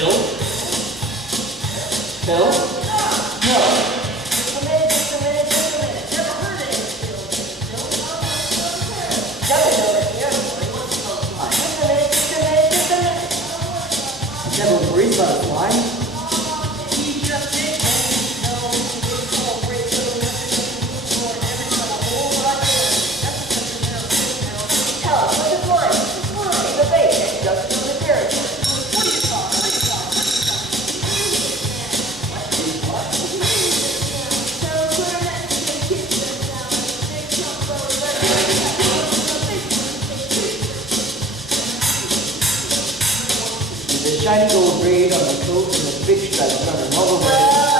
Phil? No. Just a minute. Never heard of it. Doesn't know that here. Just a minute. Never worries about a fly? He just did. Tell us, what's his line? He's a bait and just know the territory. What are you talking? The shiny gold braid on the coat and the big stripes running all over. I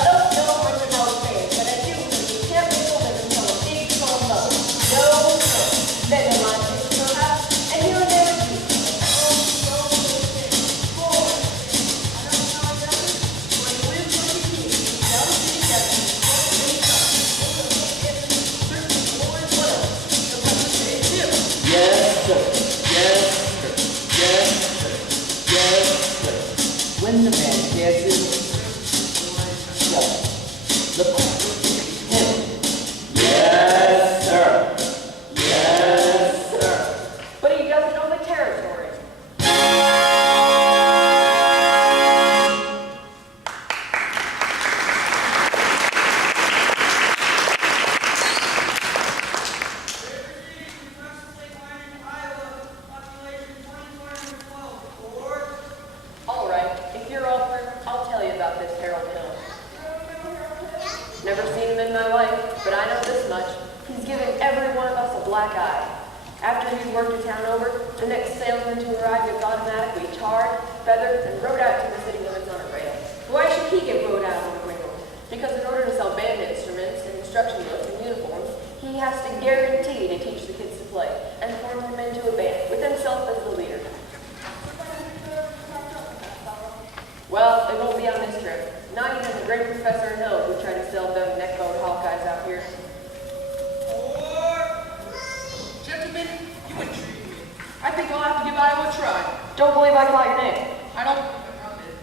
don't know much about fans, but I do know you can't make a living until a big tall boat. No, then a line takes your house, and you'll never see it. Yes, sir. Yes, sir. Yes, sir. Yes, sir. When the man dances, just look at him. Yes, sir. Yes, sir. But he doesn't know the territory. All right, if you're all through, I'll tell you about this Harold Hill. Never seen him in my life, but I know this much. He's given every one of us a black eye. After he's worked a town over, the next salesman to arrive gets automatically tarred, feathered, and rode out to the city limits on a rail. Why should he get rode out on a rail? Because in order to sell band instruments and instruction books and uniforms, he has to guarantee to teach the kids to play and form them into a band, with himself as the leader. Well, it won't be on this trip. Not even the great Professor Hill would try to sell them neck-bone Hawkeyes out here. Gentlemen, you intrigue me. I think I'll have to give Iowa a try. Don't believe I caught your name. I don't believe I caught it.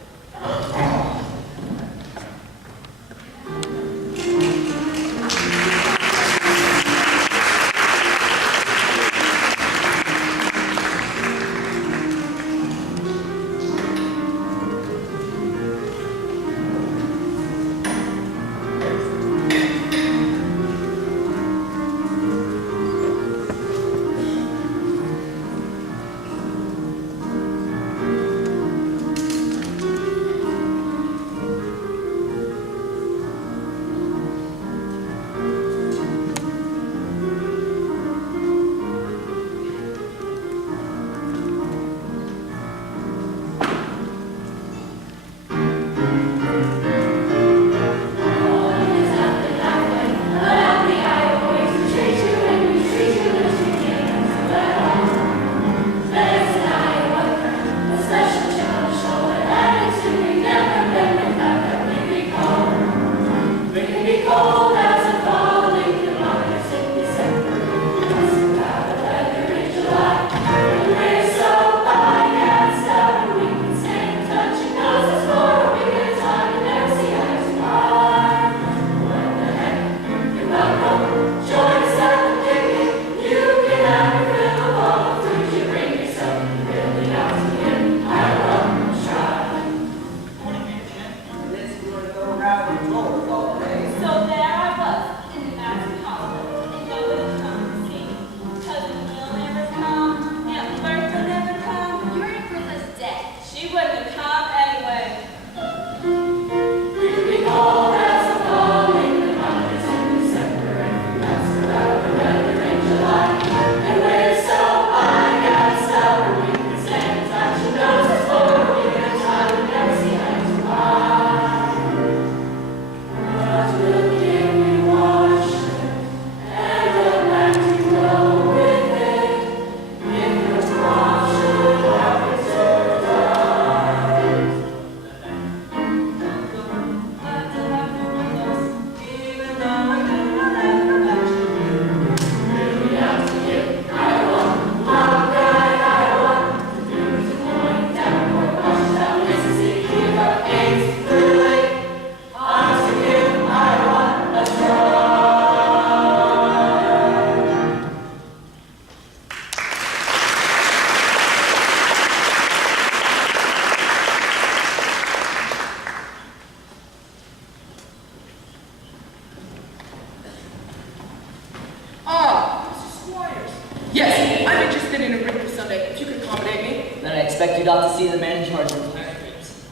got to see the man in charge of classrooms.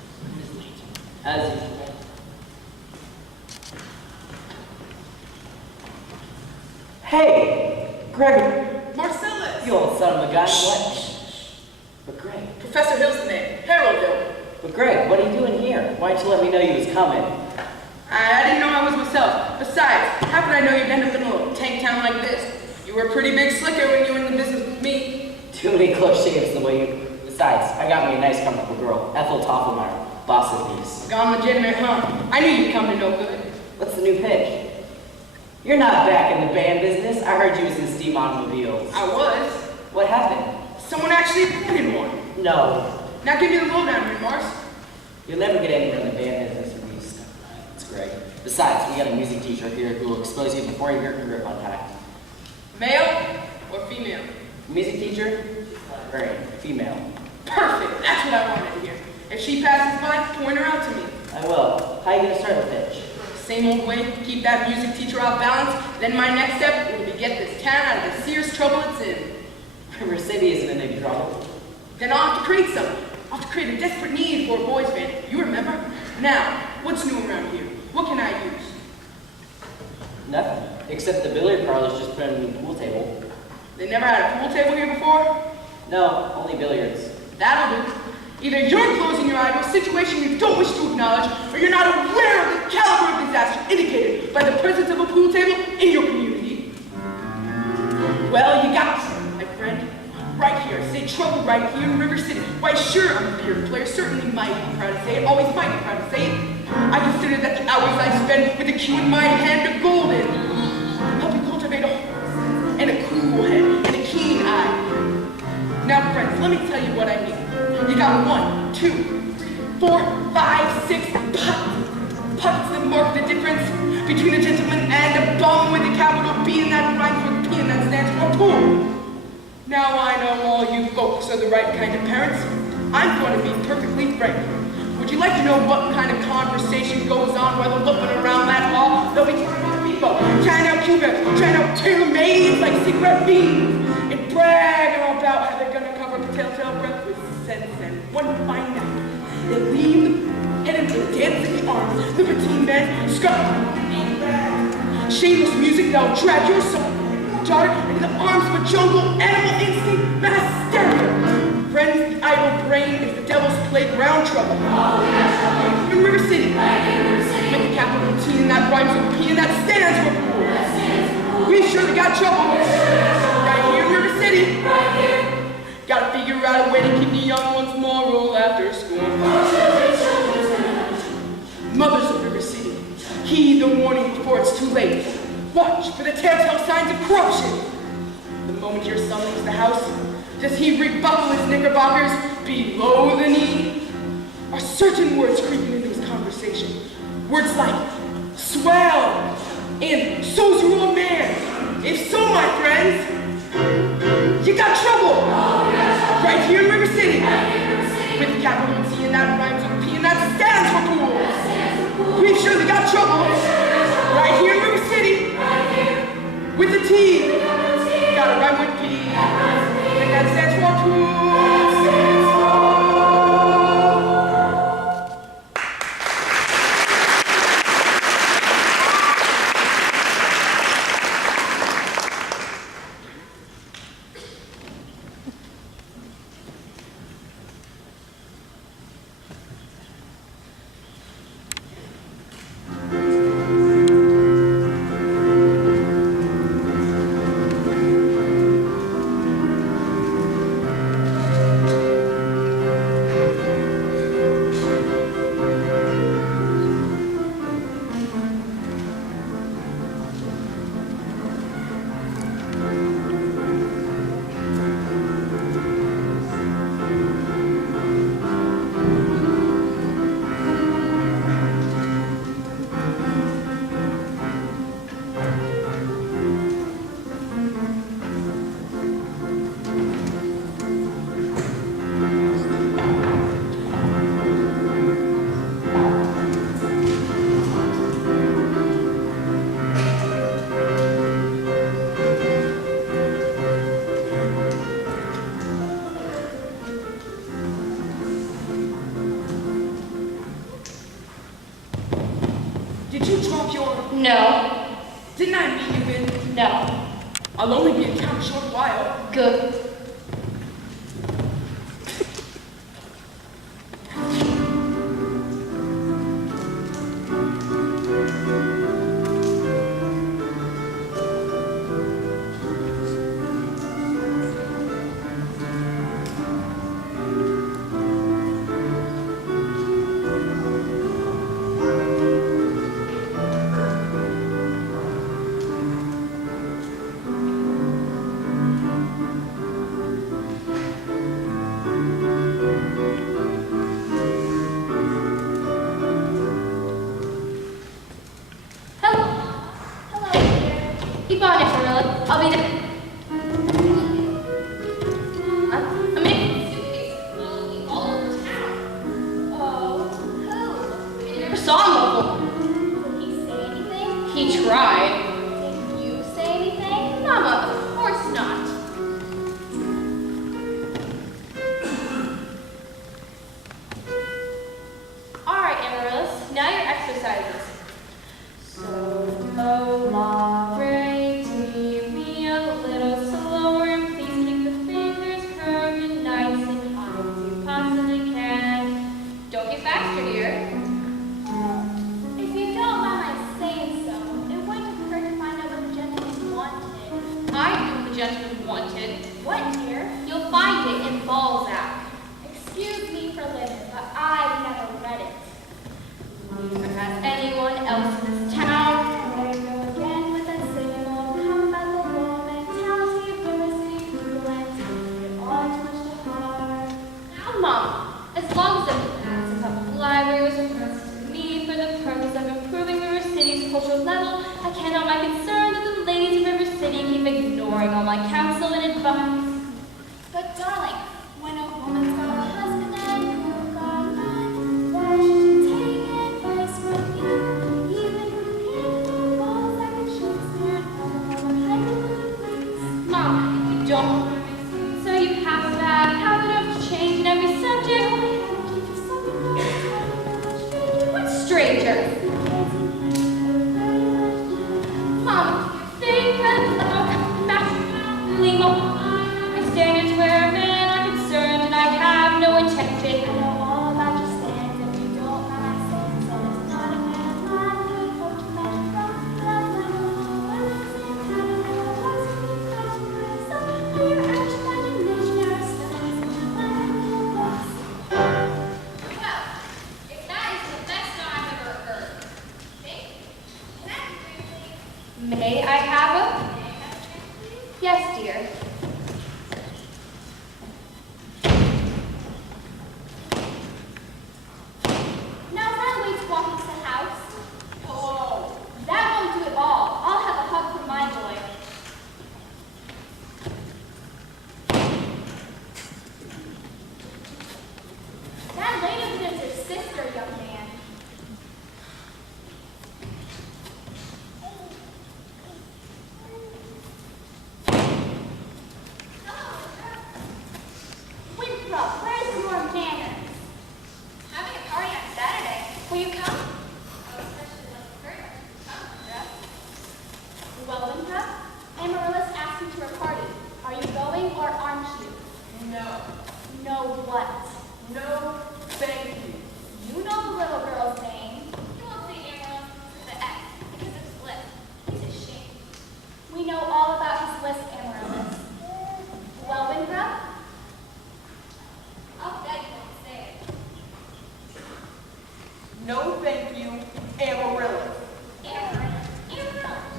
As usual. Hey, Greg, Marcellus! you old son of a gun. What? But Greg. Professor Hill's the name. Harold Hill. But Greg, what are you doing here? Why didn't you let me know you was coming? I didn't know I was myself. Besides, how could I know you'd end up in a little tank town like this? You were a pretty big slicker when you were in the business with me. Too many close shaves the way you... Besides, I got me a nice, comfortable girl, Ethel Toffelmeyer, boss's niece. Gone legitimate, huh? I knew you'd come to no good. What's the new pitch? You're not back in the band business. I heard you was in steam automobiles. I was. What happened? Someone actually abandoned one. No. Now give me the lowdown here, Mars. You'll never get anywhere in the band business with me. It's Greg. Besides, we got a music teacher here who will expose you before you get career contact. Male or female? Music teacher? Great. Female. Perfect. That's what I wanted to hear. If she passes by, point her out to me. I will. How are you going to start the pitch? Same old way, keep that music teacher off balance. Then my next step will be get this town out of the serious trouble it's in. River City isn't in any trouble. Then I'll have to create something. I'll have to create a desperate need for a boys band. You remember? Now, what's new around here? What can I use? Nothing. Except the billiard parlor's just put in a new pool table. They never had a pool table here before? No, only billiards. That'll do. Either you're closing your eye to a situation you don't wish to acknowledge, or you're not aware of the caliber of disaster indicated by the presence of a pool table in your community. Well, you got it, my friend. Right here, say trouble right here in River City. Why, sure, I'm a beer player, certainly might be proud to say it, always might be proud to say it. I consider that the hours I spend with a cue in my hand are golden. Help me cultivate a heart, and a cool head, and a keen eye. Now, friends, let me tell you what I mean. You got 1, 2, 3, 4, 5, 6 pucks. Pucks that mark the difference between a gentleman and a bum with a capital B and that rhymes with P and that stands for pool. Now I know all you folks are the right kind of parents. I'm going to be perfectly frank. Would you like to know what kind of conversation goes on while they're looking around that hall? They'll be talking about people, trying out Cuba, trying out tailor-made like cigarette beans, and brag about how they're going to cover the telltale breath with sense. And one fine night, they leave headed to dance in the arms, libertine men, scarf, shameless music that'll drag your soul, daughter, into the arms of a jungle animal instinct mass hysteria. Friends, the idle brain is the devil's playground trouble. In River City, with the capital T and that rhymes with P and that stands for pool. We surely got trouble. Right here in River City. Gotta figure out a way to keep the young ones moral after school. Mothers of River City, heed the warning before it's too late. Watch for the telltale signs of corruption. The moment your son leaves the house, does he rebuckle his knickerbockers below the knee? Are certain words creeping into his conversation? Words like swell and so's your old man. If so, my friends, you got trouble. Right here in River City. With capital T and that rhymes with P and that stands for pool. We've surely got trouble. Right here in River City. With the T. Gotta rhyme with P. And that stands for pool. Did you drop your... No. Didn't I meet you then? No. I'll only be in town a short while. Good. Keep on it, Marilla. I'll be there. A minute. All over town. Oh, who? I never saw him before. Did he say anything? He tried. Did you say anything? Mama, of course not. All right, Amaryllis. Now your exercises. So long, pray to me a little slower, and please keep the fingers curved nice and high as you possibly can. Don't get faster, dear. If you don't mind my saying so, it wouldn't hurt to find out what the gentleman wanted. I knew the gentleman wanted. What, dear? You'll find it in Balzac. Excuse me for living, but I've never read it. Neither has anyone else in this town. There you go again with that same old come about the low mentality of diversity, people and taking it all too much to heart. Now, Mom, as long as the public library was entrusted to me for the purpose of improving River City's cultural level, I cannot be concerned that the ladies of River City keep ignoring all my counsel and advice. But darling, when a woman's got a husband and you've got none, why should she take advice from you? Even if you can't know Balzac and Shakespeare and Homer, hyperbole, Mom, if you don't, so you have a bad habit of changing every subject. What stranger? Mom, think about matrimonial. My standards where men are concerned, and I have no intention. I know all about your stands, if you don't mind my saying so. It's not a man's mind, good hope to measure from. But I'm like, when I say kind of never was to be close to myself. Are your action imagination or studies in my books? Well, if that is the best song I've ever heard. Think? Can I have a drink, please? May I have a? May I have a drink, please? Yes, dear. Now is that a way to walk into the house? Hello. That won't do at all. I'll have a hug from my boy. That lady over there is your sister, young man. Winthrop, where's your manners? Having a party on Saturday. Will you come? Well, Winthrop, Amaryllis asked you to her party. Are you going or aren't you? No. No what? No, thank you. You know the little girl's name. You won't see Amaryllis with the X because of his lip. He's ashamed. We know all about his list, Amaryllis. Well, Winthrop, I'll bet you won't say it. No, thank you, Amaryllis. Amaryllis. Amaryllis.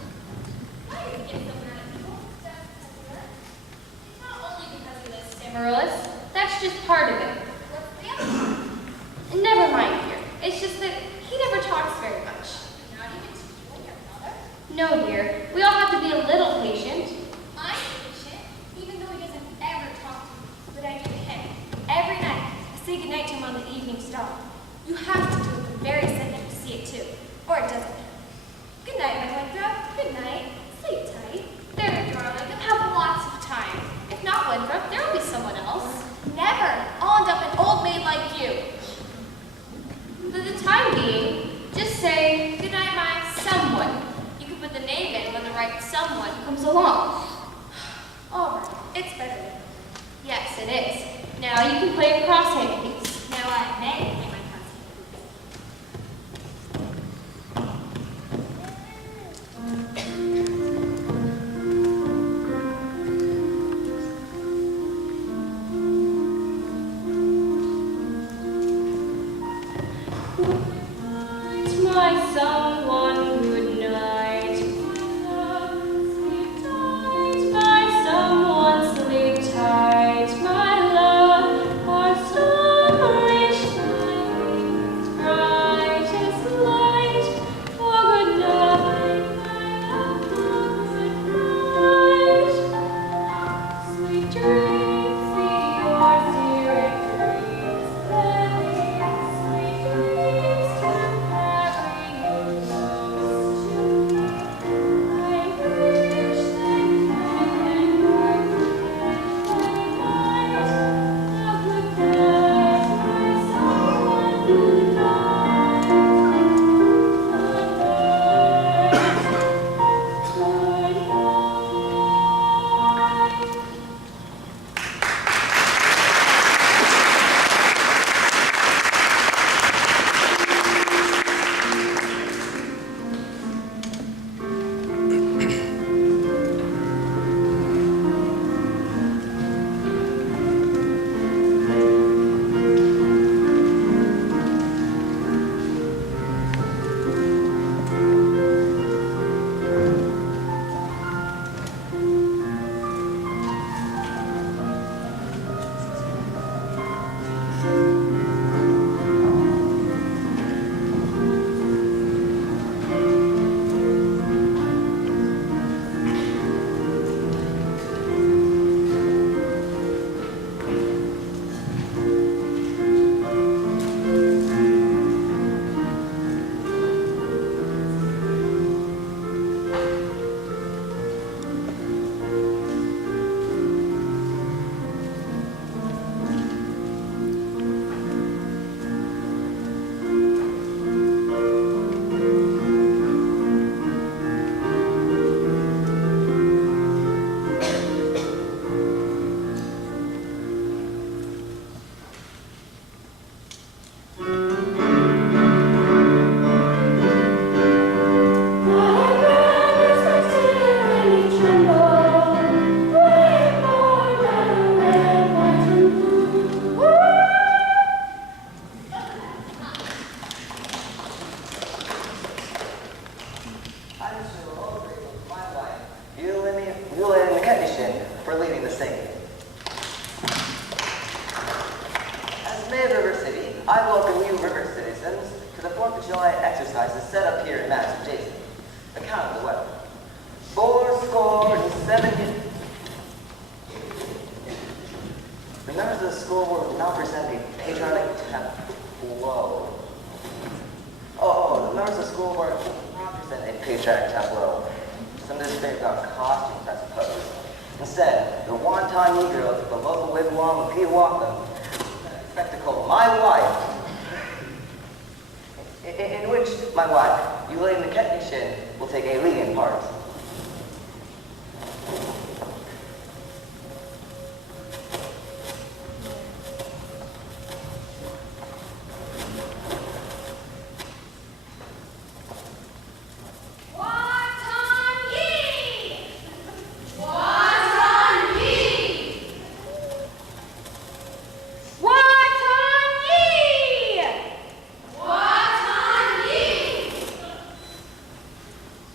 Why do you get so mad at people? It's not only because he lists Amaryllis. That's just part of it. What's the other part? Never mind, dear. It's just that he never talks very much. Not even to you and your mother? No, dear. We all have to be a little patient. I'm patient, even though he doesn't ever talk to me. But I do to him. Every night, I say goodnight to him on the evening star. You have to do it the very second you see it, too. Or it doesn't. Good night, my Winthrop. Good night. Sleep tight. There, darling. You'll have lots of time. If not Winthrop, there will be someone else. Never. I'll end up an old maid like you. For the time being, just say, good night, my right someone who comes along. All right, it's better than. Yes, it is. Now you can play a crosshair piece. Now I may play my my someone, good night. Sleep tight, my someone, sleep tight, my love. Our summer is shining, brightest light. Oh, good night, my love, good night. Sweet dreams, see your dear dreams, sweet dreams to carry you close to me. I wish they might, oh, good night, my someone, good night, good night. I'm so grateful to my wife, Eula and McKennishin, for leading the singing. As Mayor of River City, I welcome you river citizens to the 4th of July exercises set up here in Madison Jason. Account of the weather. 470. The members of the school will now present a patriotic tableau. The members of the school board will not present a patriotic tableau. Some debate about costumes, I suppose. Instead, the wanton Negroes of the local wigwam of Pewaukee spectacle My Wife, in which my wife, Eula McKennishin, will take a leading part.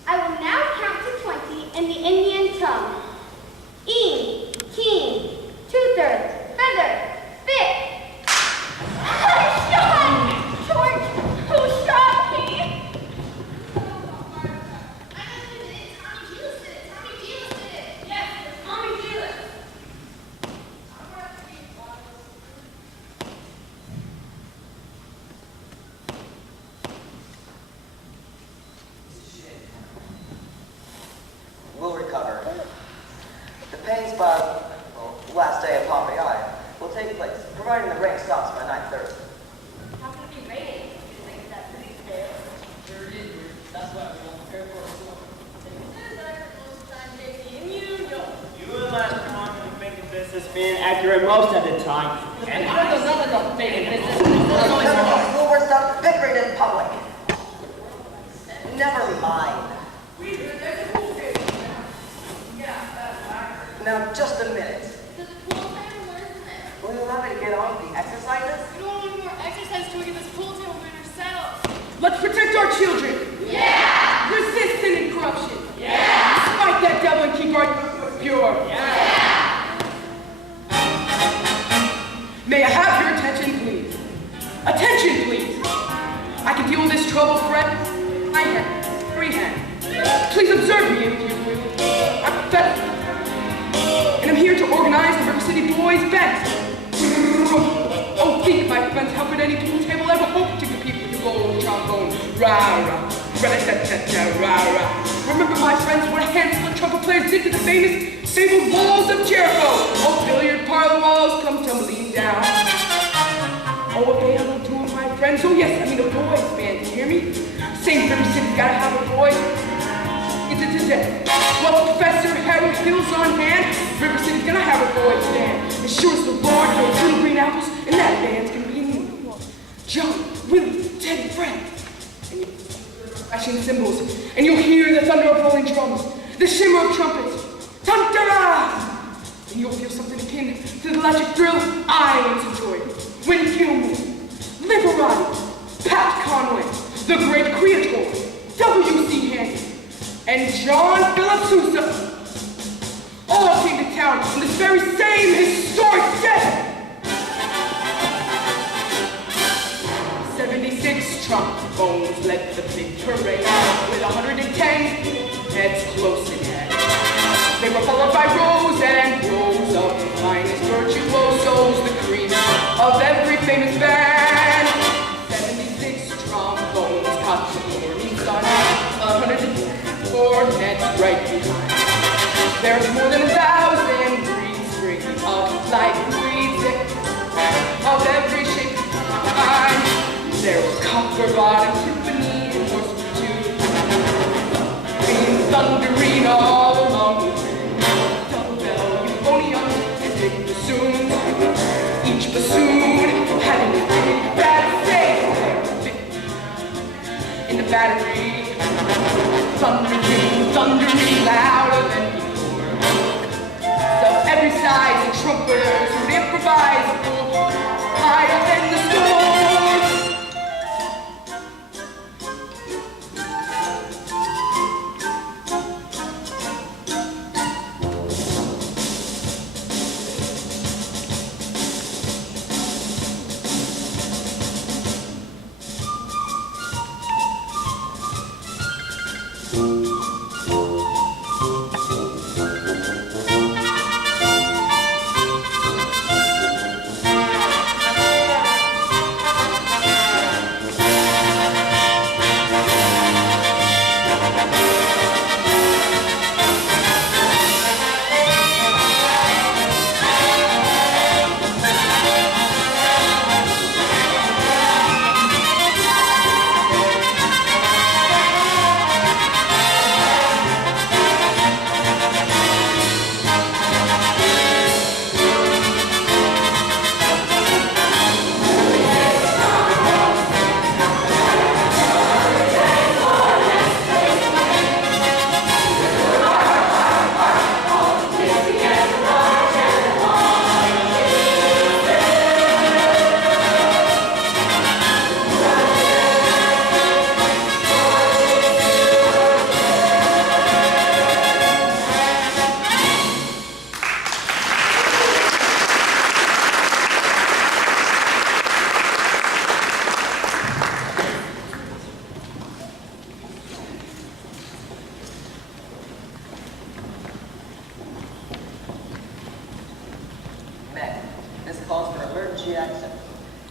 I will now count to 20 in the Indian tongue. Een, keen, two-thirds, feather, fit. Shot! Short! Who shot me? Will recover. The pain spot, last day of Pompeii, will take place, providing the rain stops by 9:30. How can it be raining? You think that pretty fair? Sure it is, Ruth. That's why we don't prepare for a storm. As soon as I heard being accurate most of the time. And other thing, this is only School where stop bickering in public. Never mind. Now, just a minute. Does the pool table learn from there? Will you allow me to get on with the exercises? We don't want more exercise till we get this pool table in ourselves. Let's protect our children. Yeah! Resist sin and corruption. Yeah! Fight that devil and keep our youth pure. May I have your attention, please? Attention, please. I can deal with this trouble, friend. I have free hand. Please observe me if you will. I'm Feather, and I'm here to organize the River City Boys Band. Oh, think, my friends, how could any pool table ever hope to compete with the gold trombone? Rah-rah, rah-da-da-da-da-rah-rah. Remember, my friends, what a handful of trumpet players did to the famous, fabled walls of Jericho. Oh, billiard parlor walls come tumbling down. Oh, what they ever do, my friends? Oh, yes, I mean a boys band, you hear me? Same River City's gotta have a boy. Well, Professor Harold Hill's on hand. River City's gonna have a boys band. As sure as the Lord knows little green apples, and that band's gonna be new. John, Willie, Ted, Fred. And you flashing cymbals, and you'll hear the thunder of rolling drums, the shimmer of trumpets. Tum-ta-ra! And you'll feel something akin to the electric thrill I once enjoyed. When Gilmore, Liberati, Pat Conway, the great Creator, W.C. Handy, and John Philip Sousa all came to town on this very same historic day. 76 trombones led the big parade with 110 heads close in hand. They were followed by rows and rows of the finest virtuosos, the cream of every famous band. 76 trombones caught the morning sun, 104 heads right behind. There's more than 1,000 green strings of light breeds of every shape and kind. There was copper bottom, timpani, and horse pursuit. Green thundering all along the way. Double bell, euphonium, and big bassoons. Each bassoon having a big bad say. In the battery, thundering louder than before. So every size of trumpeters would improvise a full higher than the storm.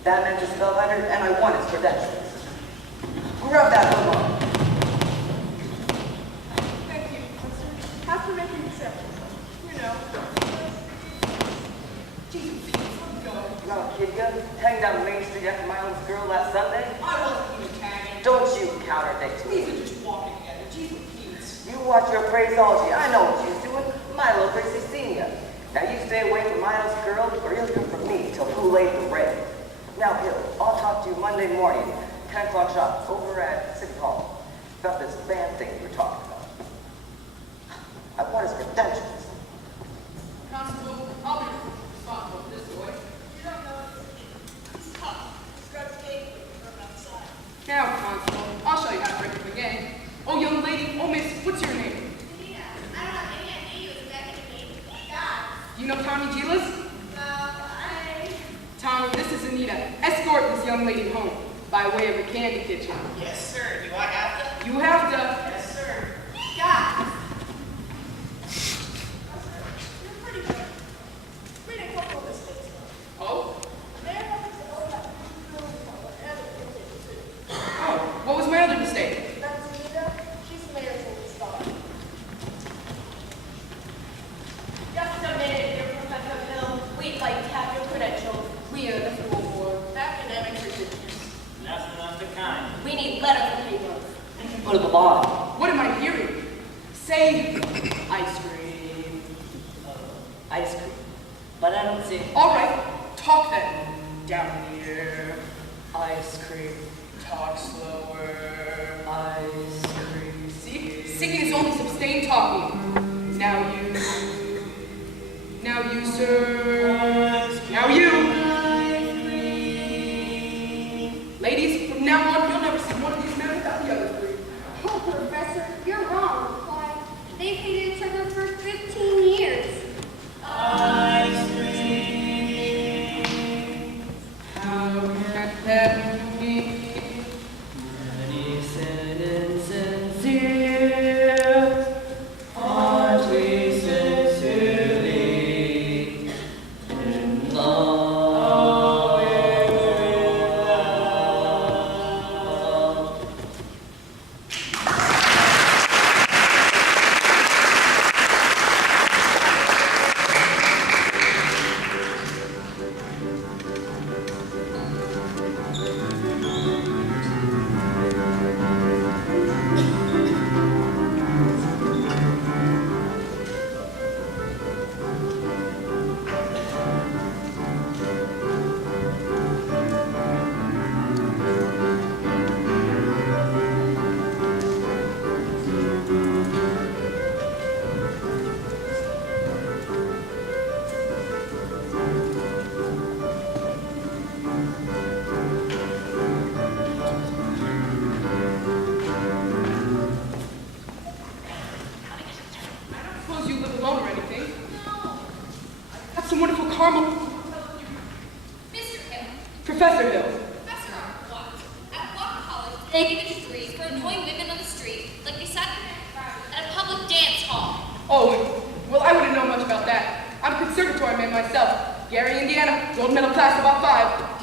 That man just fell under, and I want his credentials. Rub that one on. Thank you, Professor. Have to make an exception. You know. Jesus, let's go. No, kid, you hang down Main Street after my own girl last Sunday? I wasn't even tagging. Don't you contradict We me. were just walking together. Jesus, please. You watch your phraseology. I know what she's doing. Milo Gracie Senior. Now you stay away from Miles, girl, or you'll hear from me till who laid the rain. Now, Hill, I'll talk to you Monday morning, 10 o'clock sharp, over at City Hall, about this band thing you were talking about. I want his credentials. Constable, I'll be responsible for this boy. You don't know it. He's tough. Scrubs gate from outside. Now, Constable, I'll show you how to break up a game. Oh, young lady, oh, miss, what's your name? Anita, I don't have any idea you was back in the game. God. Do you know Tommy Gilas? I... Tommy, this is Anita. Escort this young lady home by way of the candy kitchen. Yes, sir. Do I have to? You have to. Yes, sir. God. You're pretty good. Read a couple of mistakes. Oh? There happens to own that whatever it is. Oh, what was my other mistake? That's Anita. She's the mayor's old star. Just a minute here, Professor Hill. We'd like to have your credentials. We are the school board. Academic certificates. Nothing of the kind. We need letters and paper. Go to the bar. What am I hearing? Say ice cream. Ice cream. But I don't see All right, talk then. Down here. ice cream. Talk slower. Ice cream. See? Singing is only sustained talking. Now you. Now you, sir. Now you. Ladies, from now on, you'll never see one of these men without the other three. Oh, Professor, you're wrong. Why, they've hated each other for 15 years. Ice cream. How can that be? Many sincere. Aren't we sincerely in love? Suppose you live alone or anything? That's some wonderful caramel. Mr. Hill, Professor Hill. professor of what? At what college did they give a degree for annoying women on the street like they sat at a public dance hall? Oh, well, I wouldn't know much about that. I'm a conservatory man myself. Gary, Indiana, gold medal class of '05.